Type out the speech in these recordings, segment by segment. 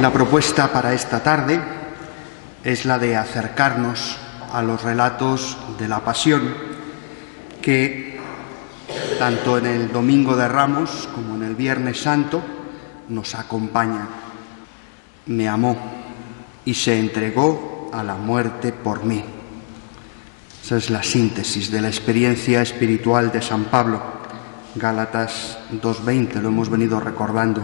La propuesta para esta tarde es la de acercarnos a los relatos de la Pasión que, tanto en el Domingo de Ramos como en el Viernes Santo, nos acompañan. Me amó y se entregó a la muerte por mí. Esa es la síntesis de la experiencia espiritual de San Pablo. Gálatas 2:20, lo hemos venido recordando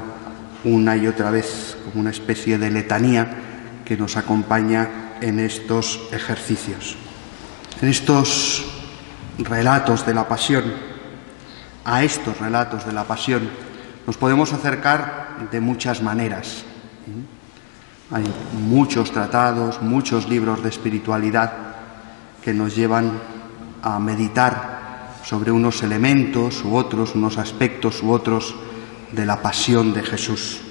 una y otra vez como una especie de letanía que nos acompaña en estos ejercicios. En estos relatos de la Pasión, a estos relatos de la Pasión, nos podemos acercar de muchas maneras. Hay muchos tratados, muchos libros de espiritualidad que nos llevan a meditar sobre unos elementos u otros, unos aspectos u otros de la Pasión de Jesús.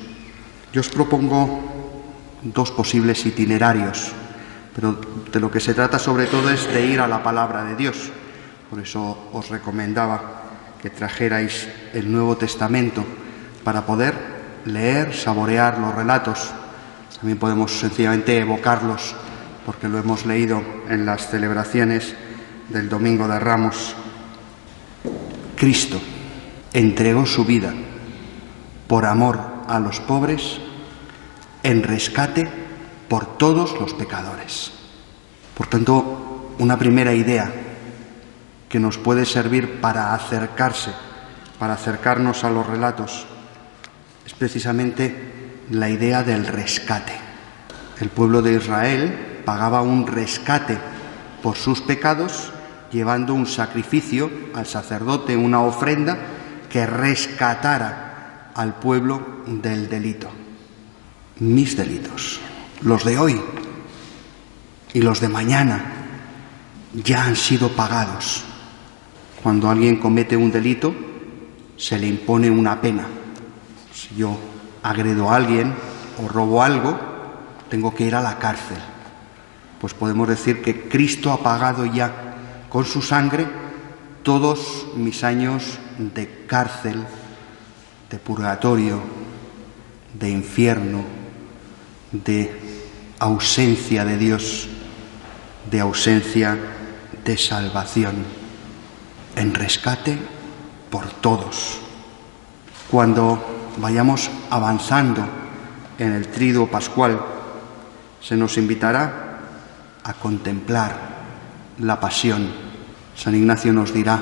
Yo os propongo dos posibles itinerarios, pero de lo que se trata sobre todo es de ir a la palabra de Dios. Por eso os recomendaba que trajerais el Nuevo Testamento para poder leer, saborear los relatos. También podemos sencillamente evocarlos porque lo hemos leído en las celebraciones del Domingo de Ramos. Cristo entregó su vida por amor a los pobres, en rescate por todos los pecadores. Por tanto, una primera idea que nos puede servir para acercarnos a los relatos, es precisamente la idea del rescate. El pueblo de Israel pagaba un rescate por sus pecados, llevando un sacrificio al sacerdote, una ofrenda que rescatara al pueblo del delito. Mis delitos, los de hoy y los de mañana, ya han sido pagados. Cuando alguien comete un delito, se le impone una pena. Si yo agredo a alguien o robo algo, tengo que ir a la cárcel. Pues podemos decir que Cristo ha pagado ya con su sangre todos mis años de cárcel, de purgatorio, de infierno, de ausencia de Dios, de ausencia de salvación, en rescate por todos. Cuando vayamos avanzando en el Triduo Pascual, se nos invitará a contemplar la Pasión. San Ignacio nos dirá,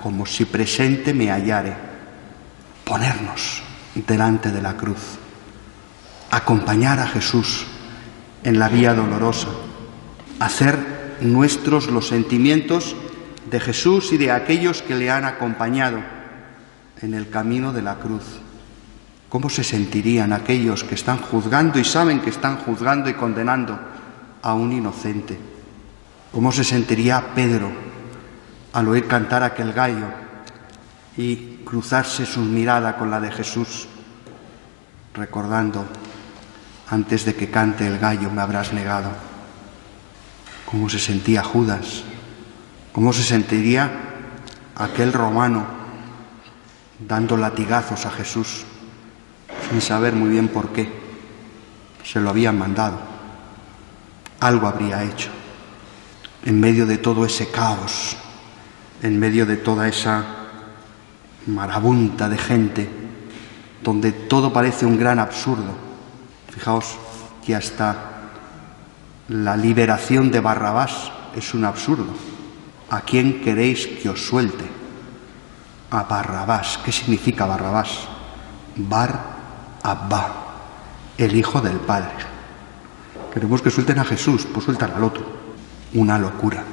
como si presente me hallare, ponernos delante de la cruz, acompañar a Jesús en la vía dolorosa, hacer nuestros los sentimientos de Jesús y de aquellos que le han acompañado en el camino de la cruz. ¿Cómo se sentirían aquellos que están juzgando y saben que están juzgando y condenando a un inocente? ¿Cómo se sentiría Pedro al oír cantar aquel gallo y cruzarse su mirada con la de Jesús, recordando, antes de que cante el gallo me habrás negado? ¿Cómo se sentía Judas? ¿Cómo se sentiría aquel romano dando latigazos a Jesús sin saber muy bien por qué? Se lo habían mandado. Algo habría hecho. En medio de todo ese caos, en medio de toda esa marabunta de gente, donde todo parece un gran absurdo. Fijaos que hasta la liberación de Barrabás es un absurdo. ¿A quién queréis que os suelte? A Barrabás. ¿Qué significa Barrabás? Bar-Abba, el Hijo del Padre. Queremos que suelten a Jesús, pues sueltan al otro. Una locura.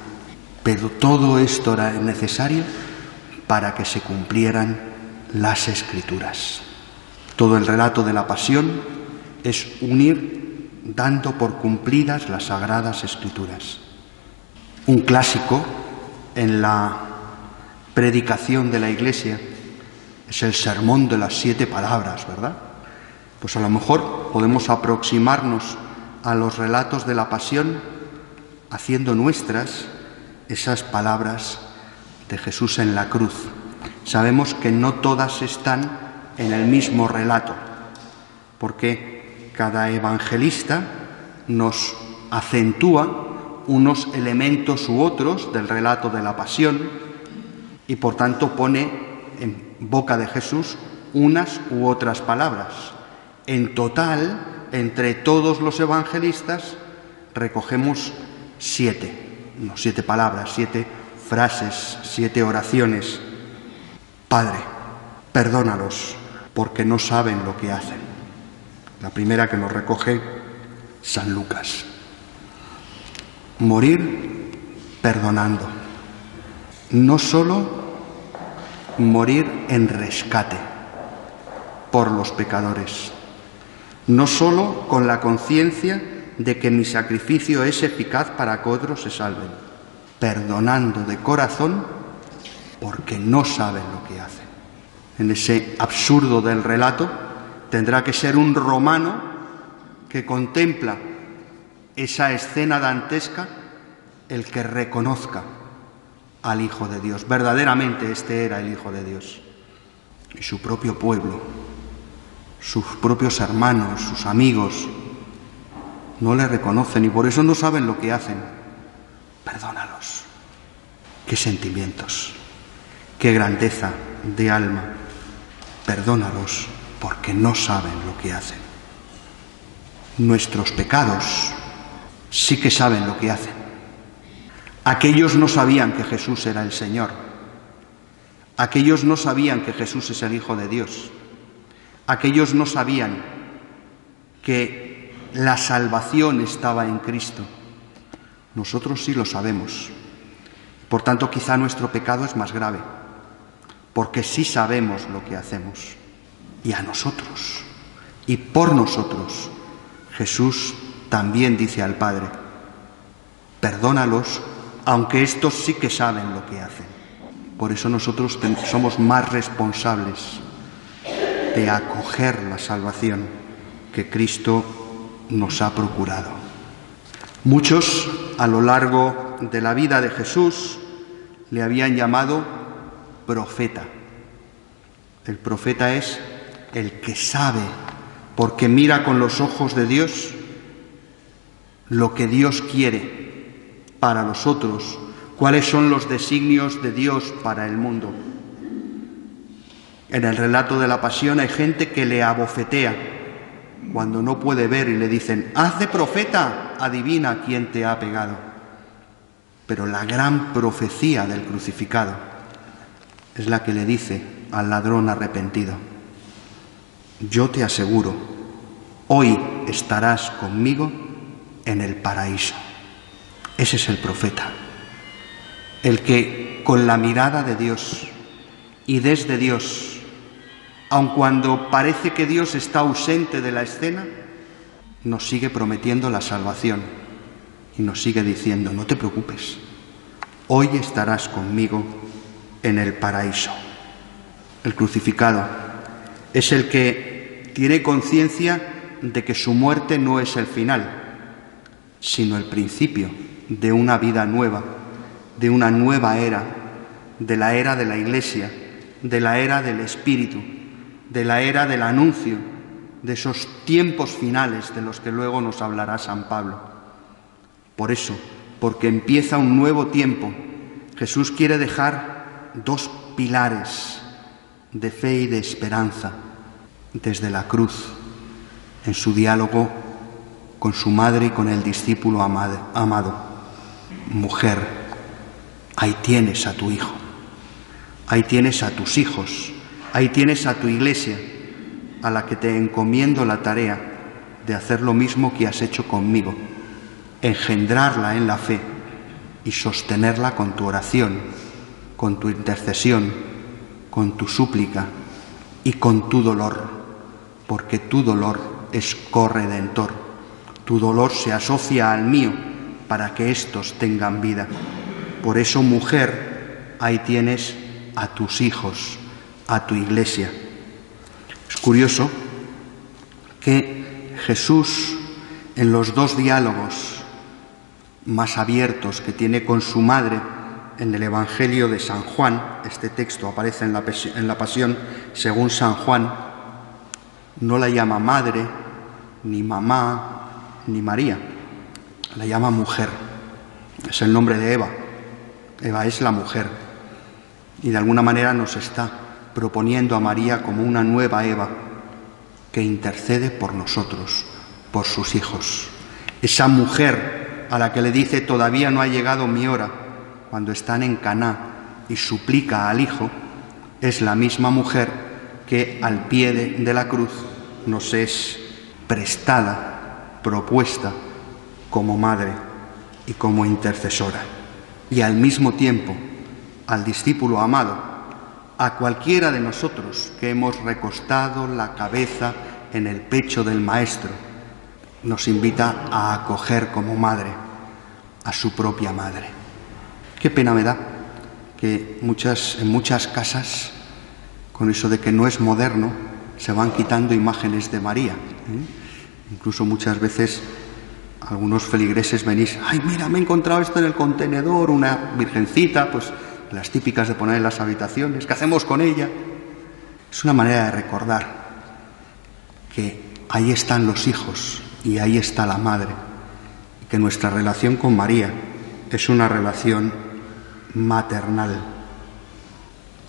Pero todo esto era necesario para que se cumplieran las Escrituras. Todo el relato de la Pasión es unir dando por cumplidas las Sagradas Escrituras. Un clásico en la predicación de la Iglesia es el Sermón de las 7 palabras, ¿verdad? Pues a lo mejor podemos aproximarnos a los relatos de la Pasión haciendo nuestras esas palabras de Jesús en la cruz. Sabemos que no todas están en el mismo relato, porque Cada evangelista nos acentúa unos elementos u otros del relato de la pasión y por tanto pone en boca de Jesús unas u otras palabras. En total, entre todos los evangelistas, recogemos 7 palabras, 7 frases, 7 oraciones. Padre, perdónalos, porque no saben lo que hacen. La primera que nos recoge San Lucas. Morir perdonando. No solo morir en rescate por los pecadores, no solo con la conciencia de que mi sacrificio es eficaz para que otros se salven, perdonando de corazón porque no saben lo que hacen. En ese absurdo del relato tendrá que ser un romano que contempla esa escena dantesca el que reconozca al Hijo de Dios. Verdaderamente este era el Hijo de Dios. Y su propio pueblo, sus propios hermanos, sus amigos, no le reconocen y por eso no saben lo que hacen. Perdónalos. Qué sentimientos, qué grandeza de alma. Perdónalos porque no saben lo que hacen. Nuestros pecados sí que saben lo que hacen. Aquellos no sabían que Jesús era el Señor. Aquellos no sabían que Jesús es el Hijo de Dios. Aquellos no sabían que la salvación estaba en Cristo. Nosotros sí lo sabemos. Por tanto, quizá nuestro pecado es más grave, porque sí sabemos lo que hacemos. Y a nosotros, y por nosotros, Jesús también dice al Padre, perdónalos, aunque estos sí que saben lo que hacen. Por eso nosotros somos más responsables de acoger la salvación que Cristo nos ha procurado. Muchos, a lo largo de la vida de Jesús, le habían llamado profeta. El profeta es el que sabe, porque mira con los ojos de Dios lo que Dios quiere para los otros, cuáles son los designios de Dios para el mundo. En el relato de la pasión hay gente que le abofetea cuando no puede ver y le dicen, haz de profeta, adivina quién te ha pegado. Pero la gran profecía del crucificado es la que le dice al ladrón arrepentido, yo te aseguro, hoy estarás conmigo en el paraíso. Ese es el profeta, el que con la mirada de Dios y desde Dios, aun cuando parece que Dios está ausente de la escena, nos sigue prometiendo la salvación y nos sigue diciendo, no te preocupes, hoy estarás conmigo en el paraíso. El crucificado es el que tiene conciencia de que su muerte no es el final, sino el principio de una vida nueva, de una nueva era, de la era de la Iglesia, de la era del Espíritu, de la era del anuncio, de esos tiempos finales de los que luego nos hablará San Pablo. Por eso, porque empieza un nuevo tiempo, Jesús quiere dejar 2 pilares de fe y de esperanza desde la cruz, en su diálogo con su madre y con el discípulo amado. Mujer, ahí tienes a tu hijo, ahí tienes a tus hijos, ahí tienes a tu Iglesia, a la que te encomiendo la tarea de hacer lo mismo que has hecho conmigo, engendrarla en la fe y sostenerla con tu oración, con tu intercesión, con tu súplica y con tu dolor, porque tu dolor es corredentor, tu dolor se asocia al mío para que éstos tengan vida. Por eso, mujer, ahí tienes a tus hijos, a tu Iglesia. Es curioso que Jesús, en los 2 diálogos más abiertos que tiene con su madre, en el Evangelio de San Juan, este texto aparece en la Pasión según San Juan, no la llama madre, ni mamá, ni María. La llama mujer. Es el nombre de Eva. Eva es la mujer. Y de alguna manera nos está proponiendo a María como una nueva Eva que intercede por nosotros, por sus hijos. Esa mujer a la que le dice todavía no ha llegado mi hora, cuando están en Caná y suplica al Hijo, es la misma mujer que al pie de la cruz nos es prestada, propuesta como madre y como intercesora. Y al mismo tiempo, al discípulo amado, a cualquiera de nosotros que hemos recostado la cabeza en el pecho del Maestro, nos invita a acoger como madre a su propia madre. Qué pena me da que en muchas casas, con eso de que no es moderno, se van quitando imágenes de María. Incluso muchas veces algunos feligreses venís, ¡ay, mira, me he encontrado esto en el contenedor, una virgencita, pues las típicas de poner en las habitaciones, ¿qué hacemos con ella? Es una manera de recordar que ahí están los hijos y ahí está la madre, y que nuestra relación con María es una relación maternal.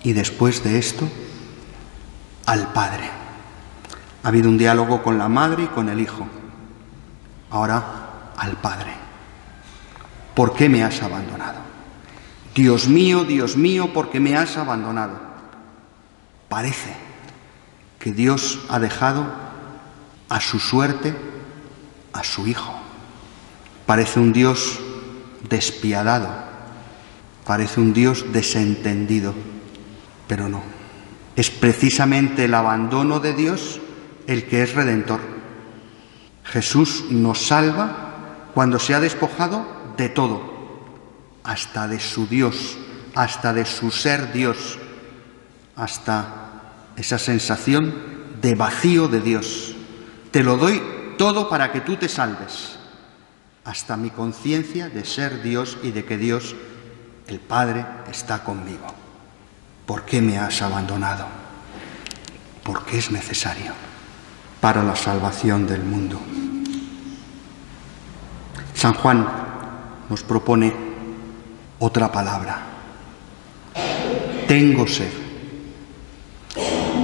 Y después de esto, al Padre. Ha habido un diálogo con la madre y con el Hijo. Ahora, al Padre. ¿Por qué me has abandonado? Dios mío, ¿por qué me has abandonado? Parece que Dios ha dejado a su suerte a su Hijo. Parece un Dios despiadado, parece un Dios desentendido, pero no. Es precisamente el abandono de Dios el que es redentor. Jesús nos salva cuando se ha despojado de todo, hasta de su Dios, hasta de su ser Dios, hasta esa sensación de vacío de Dios. Te lo doy todo para que tú te salves, hasta mi conciencia de ser Dios y de que Dios, el Padre, está conmigo. ¿Por qué me has abandonado? Porque es necesario para la salvación del mundo. San Juan nos propone otra palabra. Tengo sed.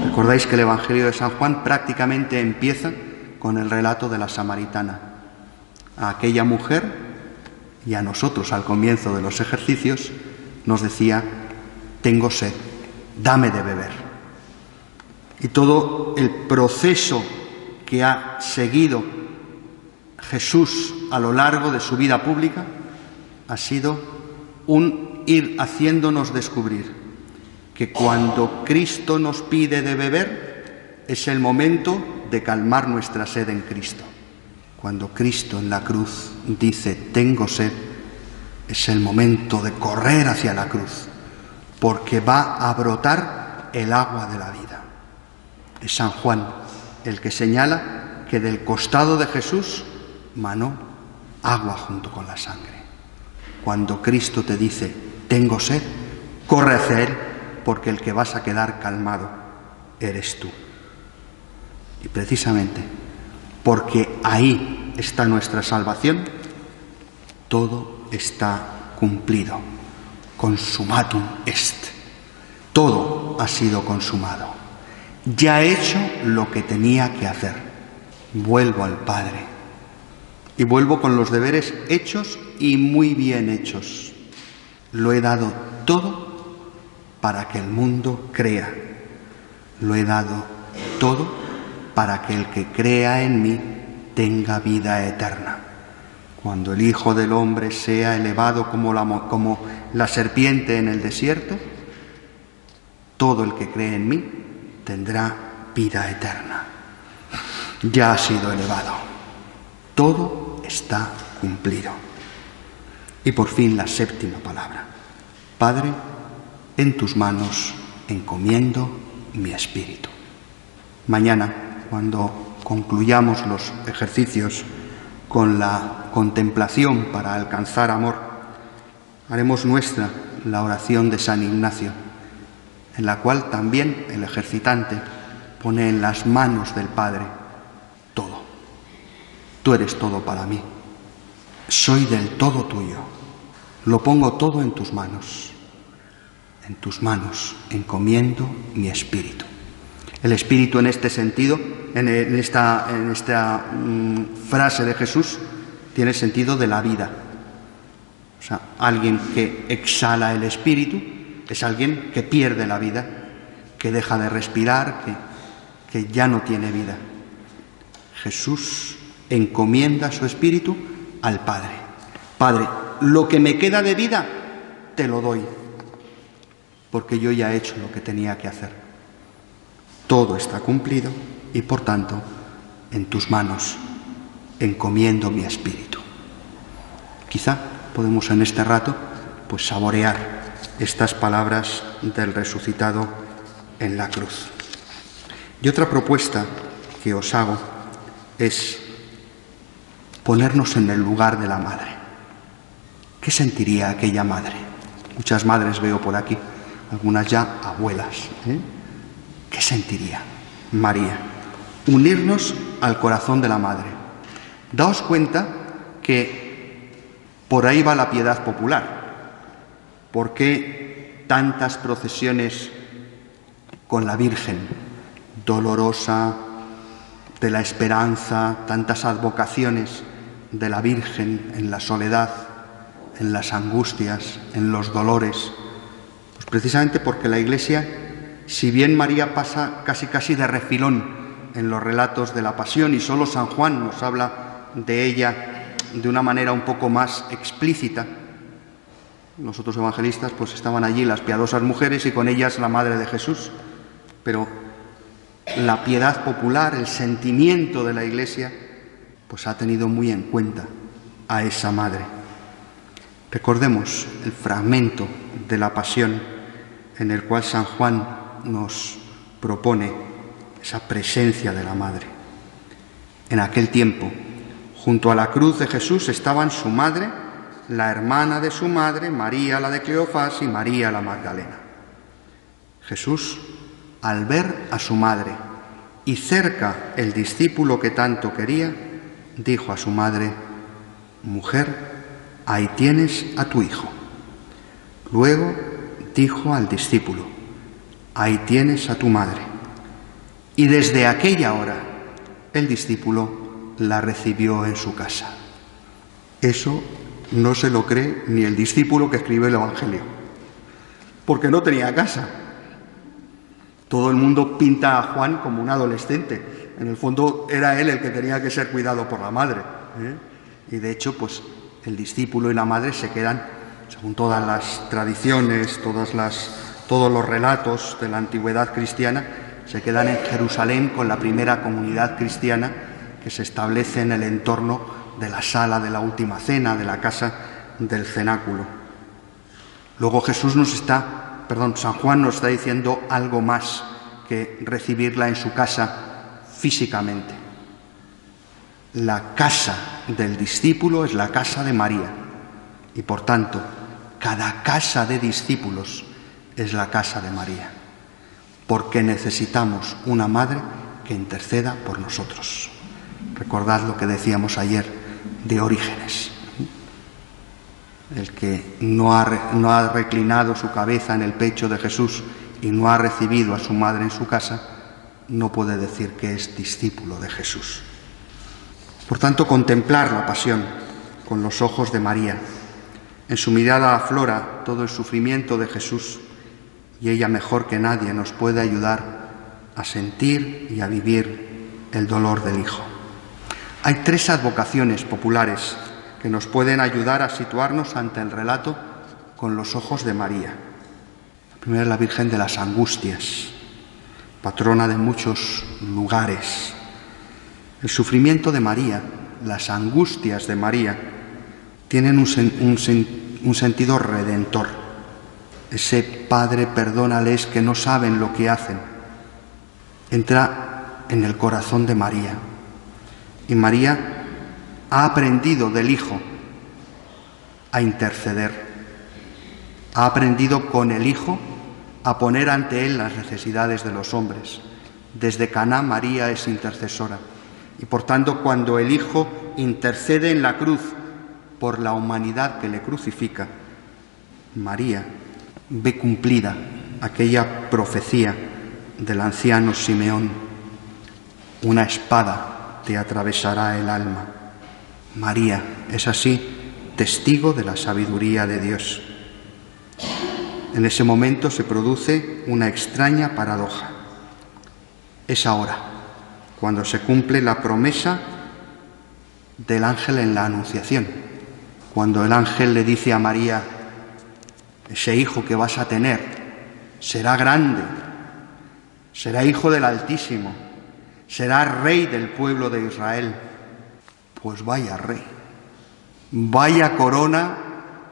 Recordáis que el Evangelio de San Juan prácticamente empieza con el relato de la samaritana. A aquella mujer y a nosotros al comienzo de los ejercicios nos decía, tengo sed, dame de beber. Y todo el proceso que ha seguido Jesús a lo largo de su vida pública ha sido un ir haciéndonos descubrir que cuando Cristo nos pide de beber es el momento de calmar nuestra sed en Cristo. Cuando Cristo en la cruz dice tengo sed, es el momento de correr hacia la cruz, porque va a brotar el agua de la vida. Es San Juan el que señala que del costado de Jesús manó agua junto con la sangre. Cuando Cristo te dice tengo sed, corre hacia Él, porque el que vas a quedar calmado eres tú. Y precisamente porque ahí está nuestra salvación, todo está cumplido. Consumatum est. Todo ha sido consumado. Ya he hecho lo que tenía que hacer. Vuelvo al Padre. Y vuelvo con los deberes hechos y muy bien hechos. Lo he dado todo para que el mundo crea. Lo he dado todo para que el que crea en mí tenga vida eterna. Cuando el Hijo del Hombre sea elevado como la serpiente en el desierto, todo el que cree en mí tendrá vida eterna. Ya ha sido elevado. Todo está cumplido. Y por fin la séptima palabra. Padre, en tus manos encomiendo mi espíritu. Mañana, cuando concluyamos los ejercicios con la contemplación para alcanzar amor, haremos nuestra la oración de San Ignacio, en la cual también el ejercitante pone en las manos del Padre todo. tú eres todo para mí. Soy del todo tuyo. Lo pongo todo en tus manos. En tus manos encomiendo mi espíritu. El espíritu en este sentido, en esta frase de Jesús, tiene sentido de la vida. O sea, alguien que exhala el espíritu es alguien que pierde la vida, que deja de respirar, que ya no tiene vida. Jesús encomienda su espíritu al Padre. Padre, lo que me queda de vida te lo doy, porque yo ya he hecho lo que tenía que hacer. Todo está cumplido y, por tanto, en tus manos encomiendo mi espíritu. Quizá podemos en este rato pues saborear estas palabras del resucitado en la cruz. Y otra propuesta que os hago es ponernos en el lugar de la madre. ¿Qué sentiría aquella madre? Muchas madres veo por aquí, algunas ya abuelas. ¿Qué sentiría María? Unirnos al corazón de la madre. Daos cuenta que por ahí va la piedad popular. ¿Por qué tantas procesiones con la Virgen dolorosa, de la esperanza, tantas advocaciones de la Virgen en la soledad, en las angustias, en los dolores? Pues precisamente porque la Iglesia, si bien María pasa casi de refilón en los relatos de la Pasión y solo San Juan nos habla de ella de una manera un poco más explícita, los otros evangelistas pues estaban allí las piadosas mujeres y con ellas la Madre de Jesús, pero la piedad popular, el sentimiento de la Iglesia, pues ha tenido muy en cuenta a esa Madre. Recordemos el fragmento de la Pasión en el cual San Juan nos propone esa presencia de la Madre. En aquel tiempo, junto a la cruz de Jesús estaban su madre, la hermana de su madre, María la de Cleofás y María la Magdalena. Jesús, al ver a su madre y cerca el discípulo que tanto quería, dijo a su madre: «Mujer, ahí tienes a tu hijo». Luego dijo al discípulo: «Ahí tienes a tu madre». Y desde aquella hora el discípulo la recibió en su casa. Eso no se lo cree ni el discípulo que escribe el Evangelio, porque no tenía casa. Todo el mundo pinta a Juan como un adolescente. En el fondo era él el que tenía que ser cuidado por la madre. Y de hecho, pues el discípulo y la madre se quedan, según todas las tradiciones, todos los relatos de la antigüedad cristiana, se quedan en Jerusalén con la primera comunidad cristiana que se establece en el entorno de la sala de la última cena, de la casa del cenáculo. Luego San Juan nos está diciendo algo más que recibirla en su casa físicamente. La casa del discípulo es la casa de María y, por tanto, cada casa de discípulos es la casa de María, porque necesitamos una madre que interceda por nosotros. Recordad lo que decíamos ayer de Orígenes. El que no ha reclinado su cabeza en el pecho de Jesús y no ha recibido a su madre en su casa, no puede decir que es discípulo de Jesús. Por tanto, contemplar la pasión con los ojos de María. En su mirada aflora todo el sufrimiento de Jesús y ella mejor que nadie nos puede ayudar a sentir y a vivir el dolor del Hijo. Hay 3 advocaciones populares que nos pueden ayudar a situarnos ante el relato con los ojos de María. La primera es la Virgen de las Angustias, patrona de muchos lugares. El sufrimiento de María, las angustias de María, tienen un sentido redentor. Ese Padre, perdónales que no saben lo que hacen, entra en el corazón de María. Y María ha aprendido del Hijo a interceder. Ha aprendido con el Hijo a poner ante Él las necesidades de los hombres. Desde Caná María es intercesora. Y por tanto, cuando el Hijo intercede en la cruz por la humanidad que le crucifica, María ve cumplida aquella profecía del anciano Simeón: una espada te atravesará el alma. María es así testigo de la sabiduría de Dios. En ese momento se produce una extraña paradoja. Es ahora cuando se cumple la promesa del ángel en la Anunciación, cuando el ángel le dice a María: ese hijo que vas a tener será grande, será hijo del Altísimo, será rey del pueblo de Israel. Pues vaya rey, vaya corona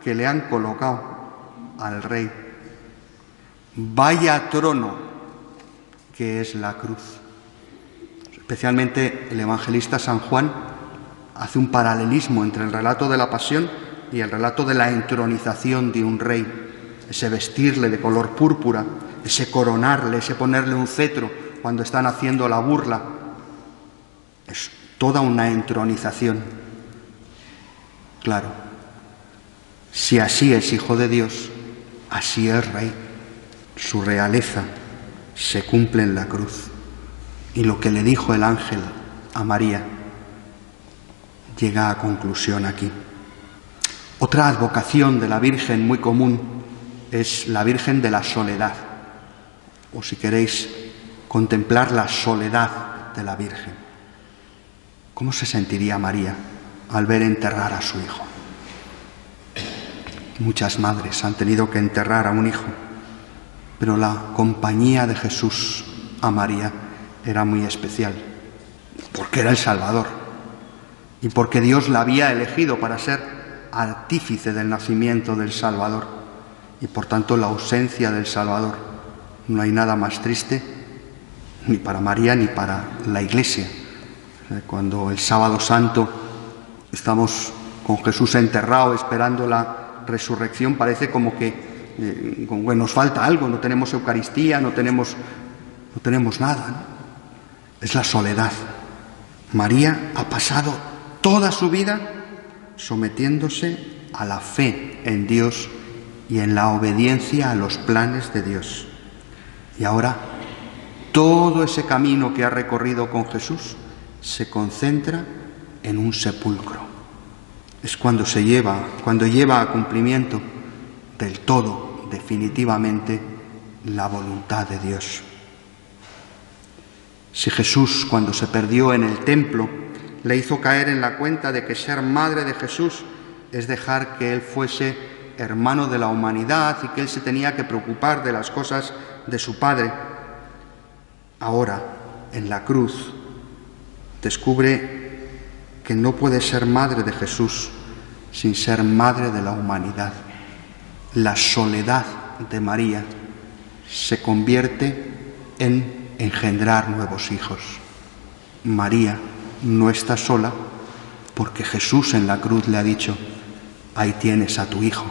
que le han colocado al rey, vaya trono que es la cruz. Especialmente el evangelista San Juan hace un paralelismo entre el relato de la pasión y el relato de la entronización de un rey. Ese vestirle de color púrpura, ese coronarle, ese ponerle un cetro cuando están haciendo la burla. Es toda una entronización. Claro, si así es hijo de Dios, así es rey. Su realeza se cumple en la cruz. Y lo que le dijo el ángel a María llega a conclusión aquí. Otra advocación de la Virgen muy común es la Virgen de la Soledad, o si queréis, contemplar la soledad de la Virgen. ¿Cómo se sentiría María al ver enterrar a su hijo? Muchas madres han tenido que enterrar a un hijo, pero la compañía de Jesús a María era muy especial, porque era el Salvador y porque Dios la había elegido para ser artífice del nacimiento del Salvador, y por tanto la ausencia del Salvador. No hay nada más triste ni para María ni para la Iglesia. Cuando el Sábado Santo estamos con Jesús enterrado esperando la resurrección, parece como que nos falta algo, no tenemos Eucaristía, no tenemos nada, ¿no? Es la soledad. María ha pasado toda su vida sometiéndose a la fe en Dios y en la obediencia a los planes de Dios. Y ahora todo ese camino que ha recorrido con Jesús se concentra en un sepulcro. Es cuando lleva a cumplimiento del todo, definitivamente, la voluntad de Dios. Si Jesús, cuando se perdió en el templo, le hizo caer en la cuenta de que ser madre de Jesús es dejar que Él fuese hermano de la humanidad y que Él se tenía que preocupar de las cosas de su Padre, ahora, en la cruz, descubre que no puede ser madre de Jesús sin ser madre de la humanidad. La soledad de María se convierte en engendrar nuevos hijos. María no está sola porque Jesús en la cruz le ha dicho: ahí tienes a tu hijo,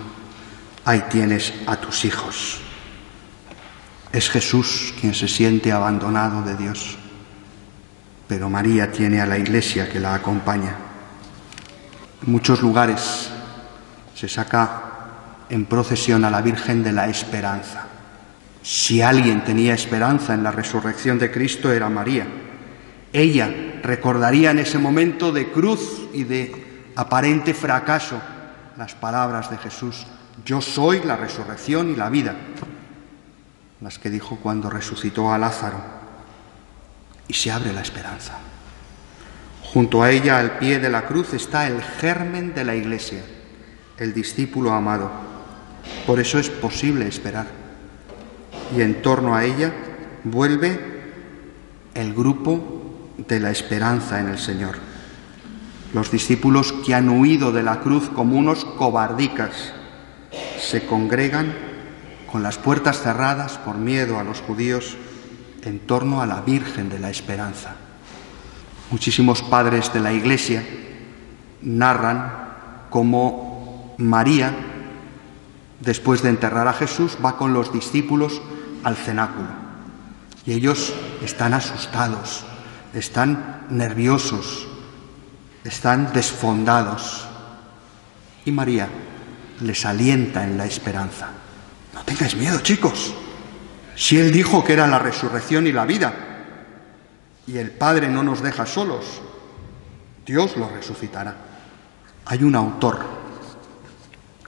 ahí tienes a tus hijos. Es Jesús quien se siente abandonado de Dios, pero María tiene a la Iglesia que la acompaña. En muchos lugares se saca en procesión a la Virgen de la Esperanza. Si alguien tenía esperanza en la resurrección de Cristo, era María. Ella recordaría en ese momento de cruz y de aparente fracaso las palabras de Jesús: yo soy la resurrección y la vida, las que dijo cuando resucitó a Lázaro. Y se abre la esperanza. Junto a ella, al pie de la cruz, está el germen de la Iglesia, el discípulo amado. Por eso es posible esperar. Y en torno a ella vuelve el grupo de la esperanza en el Señor. Los discípulos que han huido de la cruz como unos cobardicas se congregan con las puertas cerradas por miedo a los judíos en torno a la Virgen de la Esperanza. Muchísimos padres de la Iglesia narran cómo María, después de enterrar a Jesús, va con los discípulos al cenáculo. Y ellos están asustados, están nerviosos, están desfondados. Y María les alienta en la esperanza. No tengáis miedo, chicos. Si Él dijo que era la resurrección y la vida, y el Padre no nos deja solos, Dios lo resucitará. Hay un autor,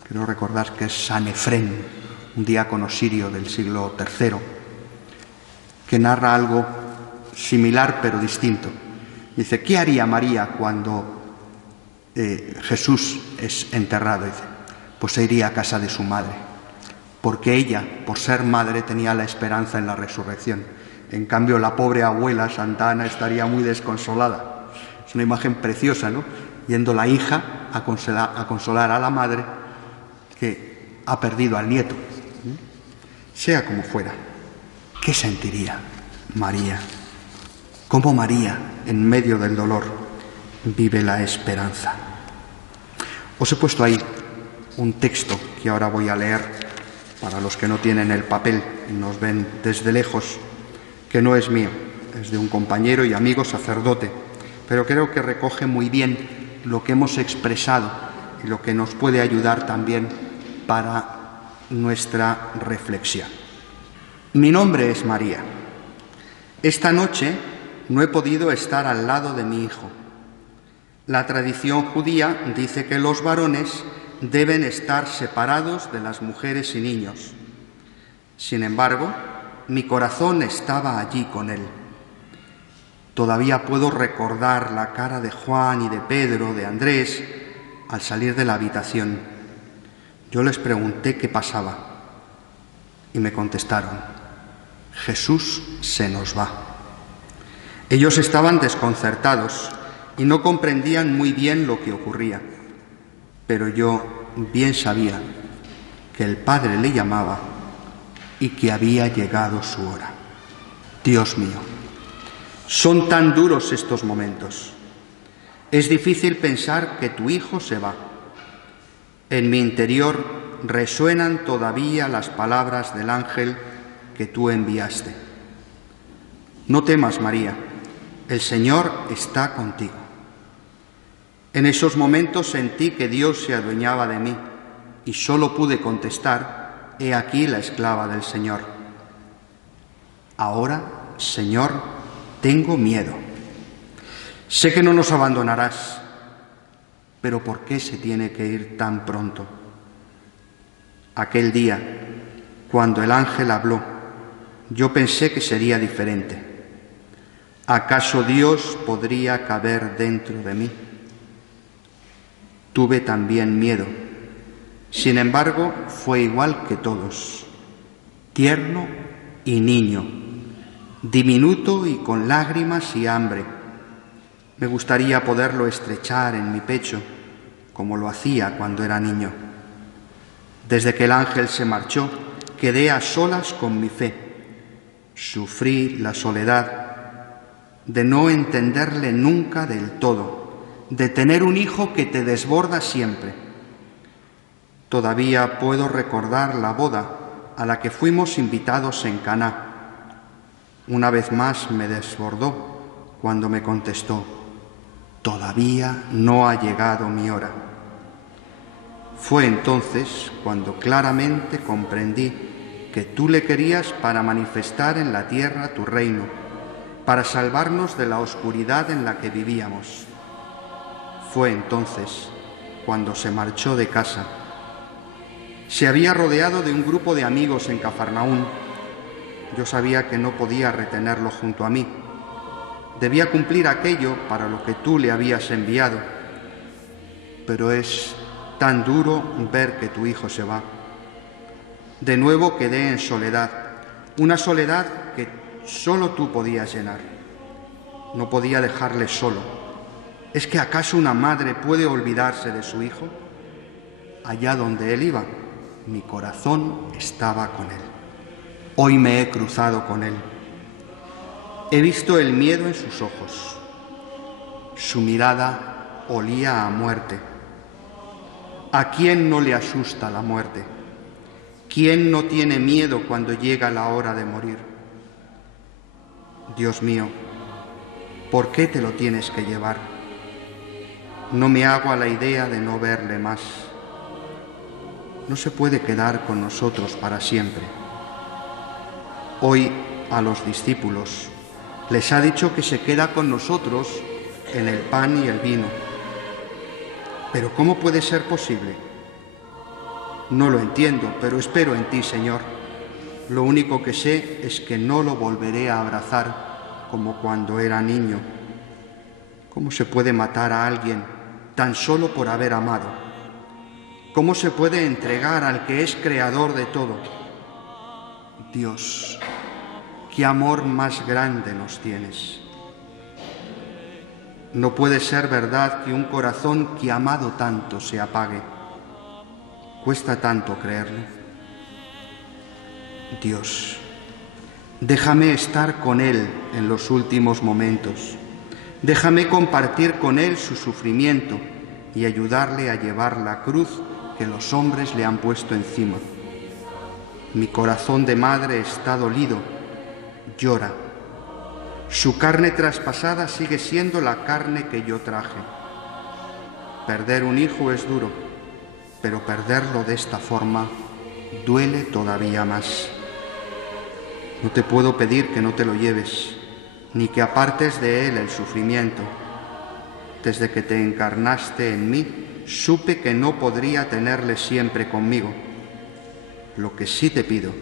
quiero recordar que es San Efrén, un diácono sirio del siglo III, que narra algo similar pero distinto. Dice, ¿qué haría María cuando Jesús es enterrado? Dice, pues se iría a casa de su madre, porque ella, por ser madre, tenía la esperanza en la resurrección. En cambio, la pobre abuela Santa Ana estaría muy desconsolada. Es una imagen preciosa, ¿no? Yendo la hija a consolar a la madre que ha perdido al nieto. Sea como fuera, ¿qué sentiría María? ¿Cómo María, en medio del dolor, vive la esperanza? Os he puesto ahí un texto que ahora voy a leer para los que no tienen el papel y nos ven desde lejos, que no es mío, es de un compañero y amigo sacerdote, pero creo que recoge muy bien lo que hemos expresado y lo que nos puede ayudar también para nuestra reflexión. Mi nombre es María. Esta noche no he podido estar al lado de mi hijo. La tradición judía dice que los varones deben estar separados de las mujeres y niños. Sin embargo, mi corazón estaba allí con él. Todavía puedo recordar la cara de Juan y de Pedro, de Andrés, al salir de la habitación. Yo les pregunté qué pasaba y me contestaron, Jesús se nos va. Ellos estaban desconcertados y no comprendían muy bien lo que ocurría, pero yo bien sabía que el Padre le llamaba y que había llegado su hora. Dios mío, son tan duros estos momentos. Es difícil pensar que tu hijo se va. En mi interior resuenan todavía las palabras del ángel que tú enviaste. No temas, María, el Señor está contigo. En esos momentos sentí que Dios se adueñaba de mí y solo pude contestar, he aquí la esclava del Señor. Ahora, Señor, tengo miedo. Sé que no nos abandonarás, pero ¿por qué se tiene que ir tan pronto? Aquel día, cuando el ángel habló, yo pensé que sería diferente. ¿Acaso Dios podría caber dentro de mí? Tuve también miedo. Sin embargo, fue igual que todos, tierno y niño, diminuto y con lágrimas y hambre. Me gustaría poderlo estrechar en mi pecho, como lo hacía cuando era niño. Desde que el ángel se marchó, quedé a solas con mi fe. Sufrí la soledad de no entenderle nunca del todo, de tener un hijo que te desborda siempre. Todavía puedo recordar la boda a la que fuimos invitados en Caná. Una vez más me desbordó cuando me contestó, todavía no ha llegado mi hora. Fue entonces cuando claramente comprendí que tú le querías para manifestar en la tierra tu reino, para salvarnos de la oscuridad en la que vivíamos. Fue entonces cuando se marchó de casa. Se había rodeado de un grupo de amigos en Cafarnaún. Yo sabía que no podía retenerlo junto a mí. Debía cumplir aquello para lo que tú le habías enviado. Pero es tan duro ver que tu hijo se va. De nuevo quedé en soledad, una soledad que solo tú podías llenar. No podía dejarle solo. ¿Es que acaso una madre puede olvidarse de su hijo? Allá donde él iba, mi corazón estaba con él. Hoy me he cruzado con él. He visto el miedo en sus ojos. Su mirada olía a muerte. ¿A quién no le asusta la muerte? ¿Quién no tiene miedo cuando llega la hora de morir? Dios mío, ¿por qué te lo tienes que llevar? No me hago a la idea de no verle más. No se puede quedar con nosotros para siempre. Hoy a los discípulos les ha dicho que se queda con nosotros en el pan y el vino. Pero ¿cómo puede ser posible? No lo entiendo, pero espero en ti, Señor. Lo único que sé es que no lo volveré a abrazar como cuando era niño. ¿Cómo se puede matar a alguien tan solo por haber amado? ¿Cómo se puede entregar al que es creador de todo? Dios, qué amor más grande nos tienes. No puede ser verdad que un corazón que ha amado tanto se apague. Cuesta tanto creerlo. Dios, déjame estar con Él en los últimos momentos. Déjame compartir con Él su sufrimiento y ayudarle a llevar la cruz que los hombres le han puesto encima. Mi corazón de madre está dolido, llora. Su carne traspasada sigue siendo la carne que yo traje. Perder un hijo es duro, pero perderlo de esta forma duele todavía más. No te puedo pedir que no te lo lleves, ni que apartes de él el sufrimiento. Desde que te encarnaste en mí, supe que no podría tenerle siempre conmigo. Lo que sí te pido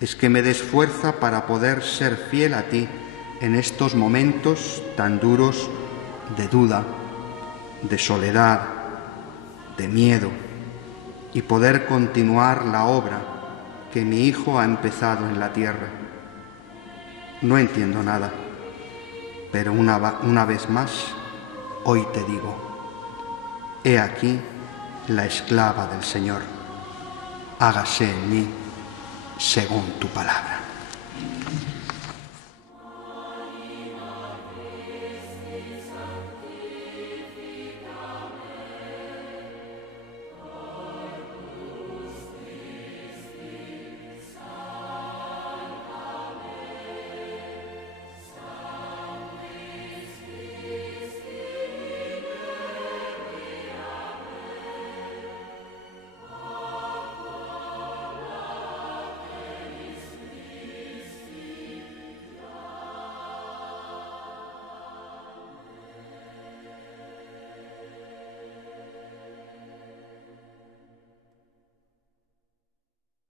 es que me des fuerza para poder ser fiel a ti en estos momentos tan duros de duda, de soledad, de miedo, y poder continuar la obra que mi Hijo ha empezado en la tierra. No entiendo nada, pero una vez más, hoy te digo, he aquí la esclava del Señor, hágase en mí según tu palabra.